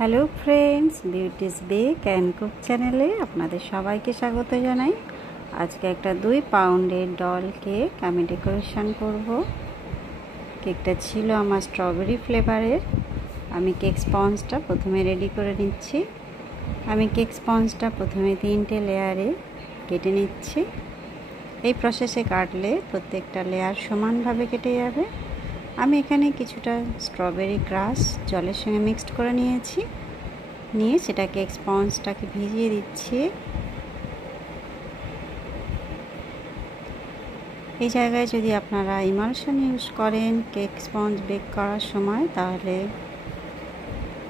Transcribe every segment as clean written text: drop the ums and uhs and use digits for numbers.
Hello friends, Beauty's Bake and Cook চ্যানেলে আপনাদের সবাইকে স্বাগত জানাই। আজকে একটা 2 পাউন্ডের ডল কেক আমি ডেকোরেশন করব। কেকটা ছিল আমার স্ট্রবেরি ফ্লেভারের। আমি কেক স্পঞ্জটা প্রথমে রেডি করে নিচ্ছি। আমি কেক স্পঞ্জটা প্রথমে 3টে লেয়ারে কেটে নিচ্ছি। এই প্রসেসে কাটলে প্রত্যেকটা লেয়ার সমানভাবে কেটে যাবে। আমি এখানে কিছুটা স্ট্রবেরি ক্রাশ জলের সঙ্গে মিক্সড করে নিয়েছি, নিয়ে সেটাকে কেক স্পঞ্জটাকে ভিজিয়ে দিচ্ছি। এই জায়গায় যদি আপনারা ইমালশন ইউজ করেন কেক স্পঞ্জ বেক করার সময়, তাহলে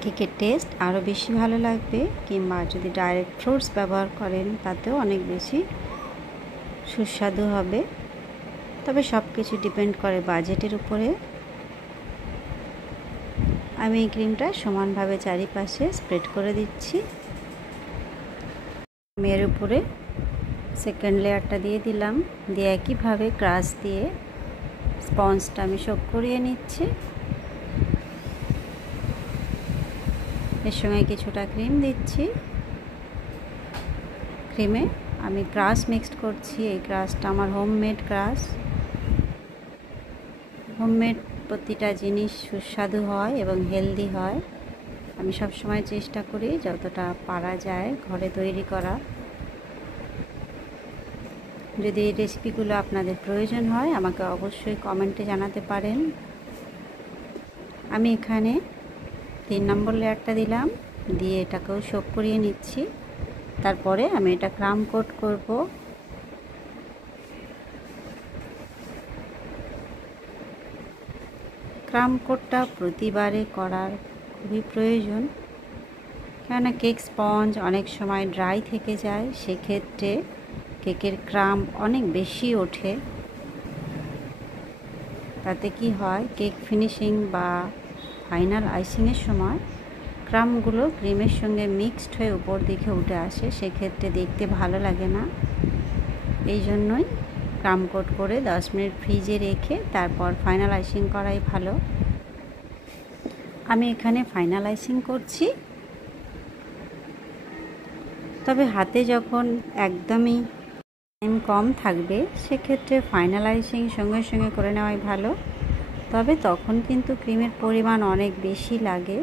কেকের টেস্ট আরও বেশি ভালো লাগবে, কিংবা যদি ডাইরেক্ট ফ্রুটস ব্যবহার করেন তাতেও অনেক বেশি সুস্বাদু হবে। তবে সব কিছু ডিপেন্ড করে বাজেটের উপরে। আমি এই ক্রিমটা সমানভাবে চারিপাশে স্প্রেড করে দিচ্ছি। আমি এর উপরে সেকেন্ড লেয়ারটা দিয়ে দিলাম, দিয়ে একইভাবে ক্রাশ দিয়ে স্পঞ্জটা আমি সোক করিয়ে নিচ্ছি। এর সঙ্গে কিছুটা ক্রিম দিচ্ছি। ক্রিমে আমি ক্রাশ মিক্সড করছি। এই ক্রাশটা আমার হোমমেড ক্রাশ। হোমমেড প্রতিটা জিনিস সুস্বাদু হয় এবং হেলদি হয়। আমি সবসময় চেষ্টা করি যতটা পারা যায় ঘরে তৈরি করা। যদি এই রেসিপিগুলো আপনাদের প্রয়োজন হয় আমাকে অবশ্যই কমেন্টে জানাতে পারেন। আমি এখানে 3 নম্বর লেয়ারটা দিলাম, দিয়ে এটাকেও সোক করিয়ে নিচ্ছি। তারপরে আমি এটা ক্রাম কোট করব। ক্রাম কোটটা প্রতিবারে করার খুবই প্রয়োজন, কেননা কেক স্পঞ্জ অনেক সময় ড্রাই থেকে যায়। সেক্ষেত্রে কেকের ক্রাম অনেক বেশি ওঠে। তাতে কি হয়, কেক ফিনিশিং বা ফাইনাল আইসিংয়ের সময় ক্রামগুলো ক্রিমের সঙ্গে মিক্সড হয়ে উপর দিকে উঠে আসে। সেক্ষেত্রে দেখতে ভালো লাগে না। এই জন্যই ক্রাম কোট করে 10 মিনিট ফ্রিজে রেখে তারপর ফাইনাল আইসিং করাই ভালো। আমি এখানে ফাইনাল আইসিং করছি। তবে হাতে যখন একদমই টাইম কম থাকবে সেক্ষেত্রে ফাইনাল আইসিং সঙ্গে সঙ্গে করে নেওয়াই ভালো। তবে তখন কিন্তু ক্রিমের পরিমাণ অনেক বেশি লাগে।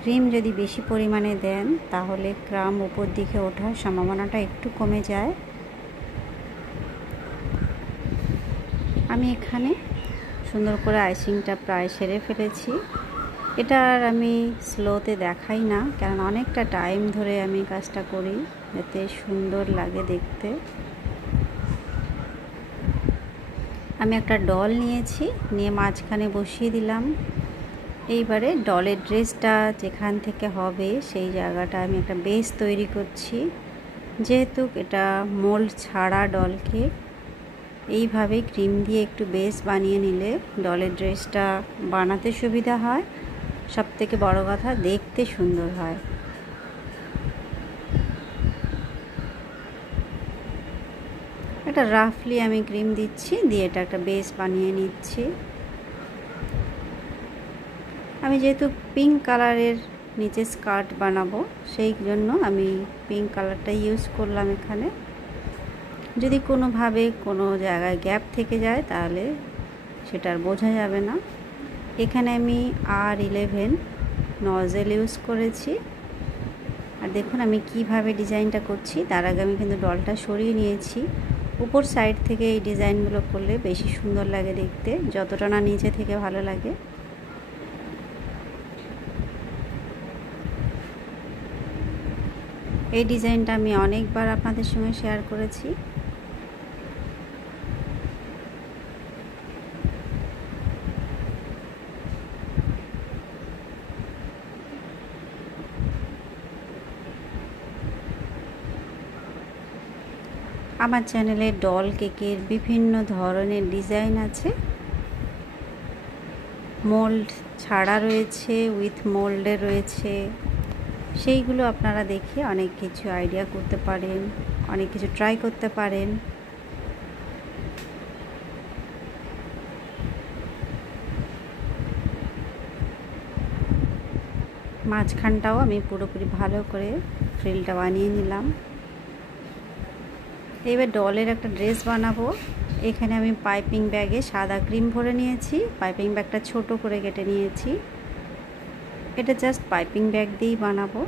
ক্রিম যদি বেশি পরিমাণে দেন তাহলে ক্রাম উপর দিকে ওঠার সম্ভাবনাটা একটু কমে যায়। আমি এখানে সুন্দর করে আইসিংটা প্রায় সেরে ফেলেছি। এটা আর আমি স্লোতে দেখাই না, কারণ অনেকটা টাইম ধরে আমি কাজটা করি যাতে সুন্দর লাগে দেখতে। আমি একটা ডল নিয়েছি, নিয়ে মাঝখানে বসিয়ে দিলাম। এইবারে ডলের ড্রেসটা যেখান থেকে হবে সেই জায়গাটা আমি একটা বেস তৈরি করছি। যেহেতু এটা মোল্ড ছাড়া ডল কেক, এইভাবে ক্রিম দিয়ে একটু বেস বানিয়ে নিলে ডলের ড্রেসটা বানাতে সুবিধা হয়, সবথেকে বড় কথা দেখতে সুন্দর হয়। এটা রাফলি আমি ক্রিম দিচ্ছি, দিয়ে এটা একটা বেস বানিয়ে নিচ্ছি। আমি যেহেতু পিঙ্ক কালারের নিচে স্কার্ট বানাবো, সেই জন্য আমি পিঙ্ক কালারটা ইউজ করলাম এখানে। যদি কোনোভাবে কোনো জায়গায় গ্যাপ থেকে যায় তাহলে সেটা আর বোঝা যাবে না। এখানে আমি R11 নজেল ইউজ করেছি। আর দেখুন আমি কিভাবে ডিজাইনটা করছি। তার আগে আমি কিন্তু ডলটা সরিয়ে নিয়েছি। উপর সাইড থেকে এই ডিজাইনগুলো করলে বেশি সুন্দর লাগে দেখতে, যতটা না নিচে থেকে ভালো লাগে। এই ডিজাইনটা আমি অনেকবার আপনাদের সঙ্গে শেয়ার করেছি। আমার চ্যানেলে ডল কেকের বিভিন্ন ধরনের ডিজাইন আছে। মোল্ড ছাড়া রয়েছে, উইথ মোল্ডে রয়েছে। সেইগুলো আপনারা দেখে অনেক কিছু আইডিয়া করতে পারেন, অনেক কিছু ট্রাই করতে পারেন। মাঝখানটাও আমি পুরোপুরি ভালো করে ফ্রিলটা বানিয়ে নিলাম। এবার ডলের একটা ড্রেস বানাবো। এখানে আমি পাইপিং ব্যাগে সাদা ক্রিম ভরে নিয়েছি, পাইপিং ব্যাগটা ছোট করে কেটে নিয়েছি। এটা জাস্ট পাইপিং ব্যাগ দিয়েই বানাবো।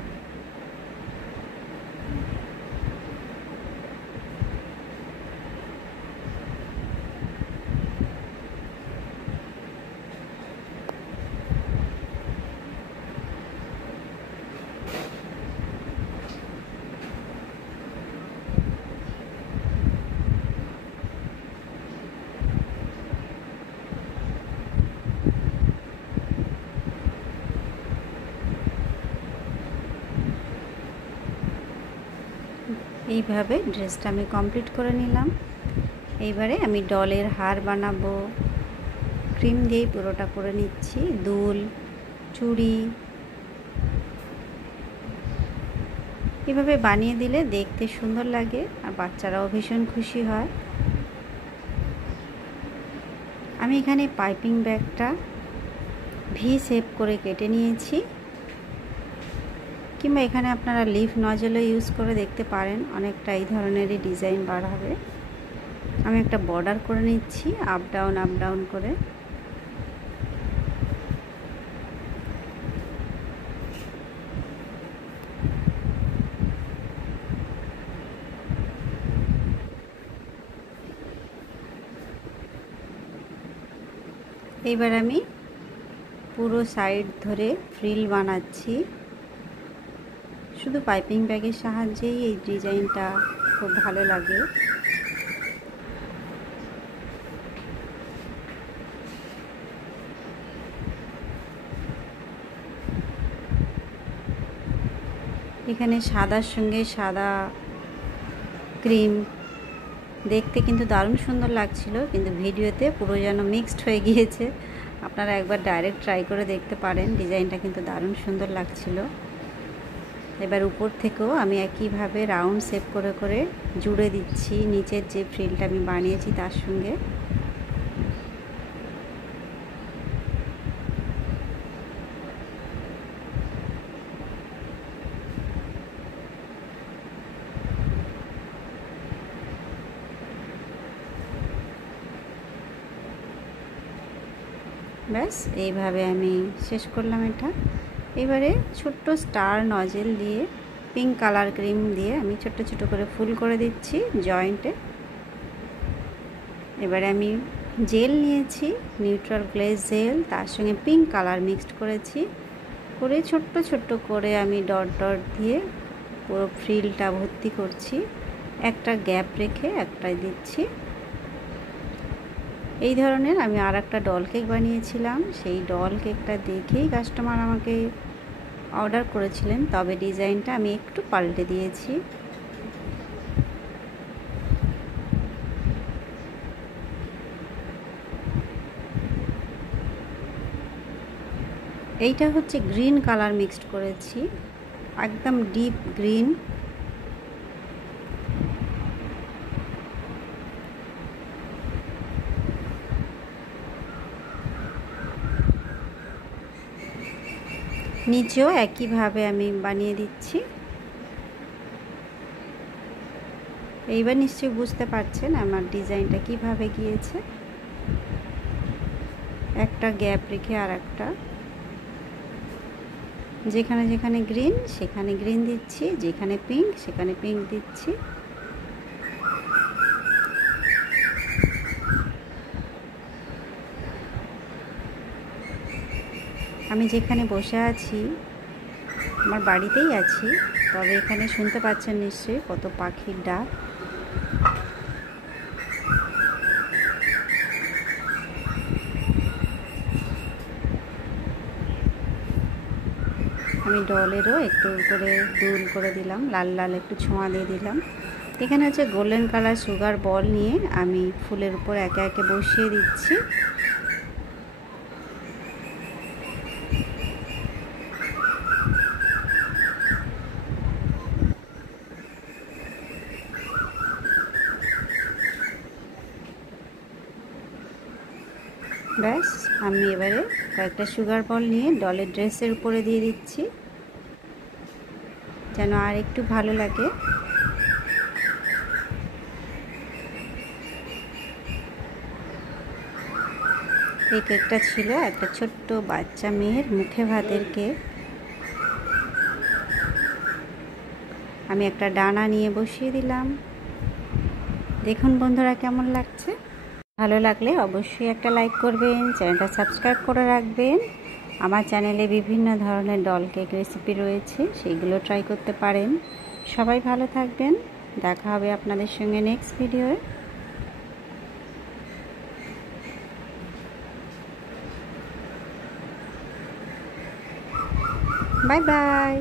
এইভাবে ড্রেসটা আমি কমপ্লিট করে নিলাম। এইবারে আমি ডলের হার বানাবো। ক্রিম দিয়েই পুরোটা করে নিচ্ছি। দুল, চুড়ি এভাবে বানিয়ে দিলে দেখতে সুন্দর লাগে আর বাচ্চারাও ভীষণ খুশি হয়। আমি এখানে পাইপিং ব্যাগটা ভি শেপ করে কেটে নিয়েছি, কিংবা এখানে আপনারা লিফ নজলও ইউজ করে দেখতে পারেন, অনেকটা এই ধরনেরই ডিজাইন বার হবে। আমি একটা বর্ডার করে নিচ্ছি আপ ডাউন করে। এইবার আমি পুরো সাইড ধরে ফ্রিল বানাচ্ছি। শুধু পাইপিং ব্যাগের সাহায্যেই এই ডিজাইনটা খুব ভালো লাগে। এখানে সাদার সঙ্গে সাদা ক্রিম দেখতে কিন্তু দারুণ সুন্দর লাগছিল, কিন্তু ভিডিওতে পুরো যেন মিক্সড হয়ে গিয়েছে। আপনারা একবার ডাইরেক্ট ট্রাই করে দেখতে পারেন, ডিজাইনটা কিন্তু দারুণ সুন্দর লাগছিল। এবার উপর থেকেও আমি একইভাবে রাউন্ড শেপ করে করে জুড়ে দিচ্ছি নিচের যে ফ্রিলটা আমি বানিয়েছি তার সঙ্গে। ব্যাস এইভাবে আমি শেষ করলাম এটা। এবারে ছোট্ট স্টার নজেল দিয়ে পিঙ্ক কালার ক্রিম দিয়ে আমি ছোট ছোট করে ফুল করে দিচ্ছি জয়েন্টে। এবারে আমি জেল নিয়েছি, নিউট্রাল গ্লেজ জেল, তার সঙ্গে পিঙ্ক কালার মিক্সড করেছি, করে ছোট্ট ছোট্ট করে আমি ডট ডট দিয়ে পুরো ফ্রিলটা ভর্তি করছি। একটা গ্যাপ রেখে একটাই দিচ্ছি। এই ধরনের আমি আর একটা ডল কেক বানিয়েছিলাম, সেই ডল কেকটা দেখেই কাস্টমার আমাকে অর্ডার করেছিলেন, তবে ডিজাইনটা আমি একটু পাল্টে দিয়েছি। এইটা হচ্ছে গ্রিন কালার মিক্সড করেছি, একদম ডিপ গ্রিন। নিচেও একইভাবে আমি বানিয়ে দিচ্ছি। এইবার নিশ্চয়ই বুঝতে পারছেন আমার ডিজাইনটা কিভাবে গিয়েছে। একটা গ্যাপ রেখে আর একটা, যেখানে যেখানে গ্রিন সেখানে গ্রিন দিচ্ছি, যেখানে পিঙ্ক সেখানে পিঙ্ক দিচ্ছি। আমি যেখানে বসে আছি আমার বাড়িতেই আছি, তবে এখানে শুনতে পাচ্ছেন নিশ্চয়ই কত পাখির ডাক। আমি ডলেরও একটু করে দুল করে দিলাম, লাল লাল একটু ছোঁয়া দিয়ে দিলাম। এখানে হচ্ছে গোল্ডেন কালার সুগার বল নিয়ে আমি ফুলের উপর একে একে বসিয়ে দিচ্ছি। ব্যাস আমি এবারে কয়েকটা সুগার বল নিয়ে ডলের ড্রেসের উপরে দিয়ে দিচ্ছি। যেন আর একটু ভালো লাগে। এই কেকটা ছিল একটা ছোট্ট বাচ্চা মেয়ের মুখে ভাতের কেক। আমি একটা ডানা নিয়ে বসিয়ে দিলাম। দেখুন বন্ধুরা কেমন লাগছে। ভালো লাগলে অবশ্যই একটা লাইক করবেন, চ্যানেলটা সাবস্ক্রাইব করে রাখবেন। আমার চ্যানেলে বিভিন্ন ধরনের ডল কেক রেসিপি রয়েছে, সেইগুলো ট্রাই করতে পারেন। সবাই ভালো থাকবেন, দেখা হবে আপনাদের সঙ্গে নেক্সট ভিডিওয়ে। Bye bye.